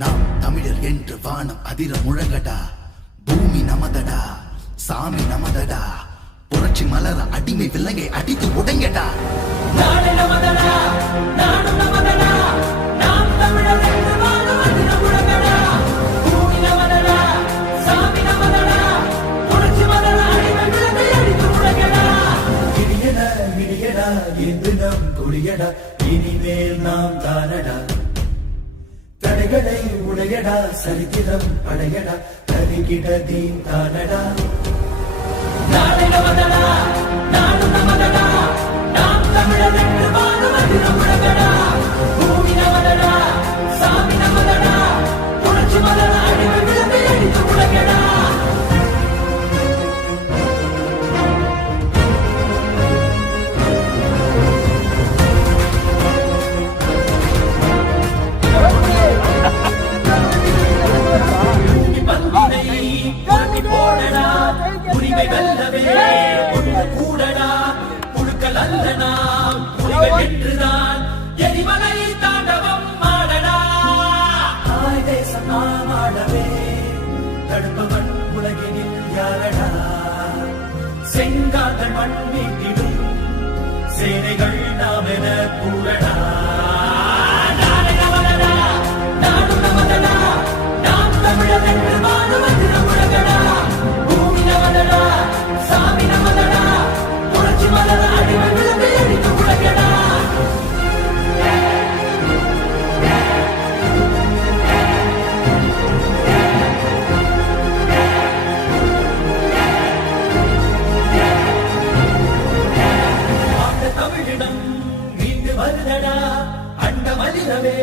நாம் தமிழர் என்று வானம் அதிர முழங்கடா. பூமி நமதடா, சாமி நமதடா. புரட்சி மலர அடிமை விலங்கை அடித்து உடைங்கடா. நாடு நமதடா, நாடு நமதடா. நாம் தமிழர் என்று வானம் அதிர முழங்கடா. பூமி நமதடா, சாமி நமதடா. புரட்சி மலர அடிமை விலங்கை அடித்து உடைங்கடா. இடியடா இடியடா என்று நம் கொடியடா. இனிமேல் நாம் தானடா. தடைகளை உடையடா, சரித்திரம் படையடா. தனிக்கிட தீன் தானடா. நாடு நமதடா, நாடு நமதடா. நாம் தமிழர் என்று வானம் அதிர முழங்கடா. பூமி நமதடா, சாமி நமதடா. புரட்சி மலர அடிமை விலங்கை அடித்து உடைங்கடா. உரிமை வெல்லவே ஒன்று கூடடா. புழுக்கள் அல்லனா புலிகள் என்றுதான் எரிமலை தாண்டவம் ஆடடா. தாய் தேசம் நாம் ஆடவே தடுப்பவன் உலகினில் யாரடா. செங்காதன் மண் மீட்டிடும் சேனைகள் நாம் என கூடடா. நாடு நமதடா, நாடு நமதடா. நாம் தமிழர் என்று வானம் அதிர முழங்கடா. பூமி நமதடா, சாமி நமதடா. புரட்சி மலர அடிமை விலங்கை அடித்து உடைங்கடா. ஆண்ட தமிழிடம் மீண்டு வருதடா. அண்ட மலிரவே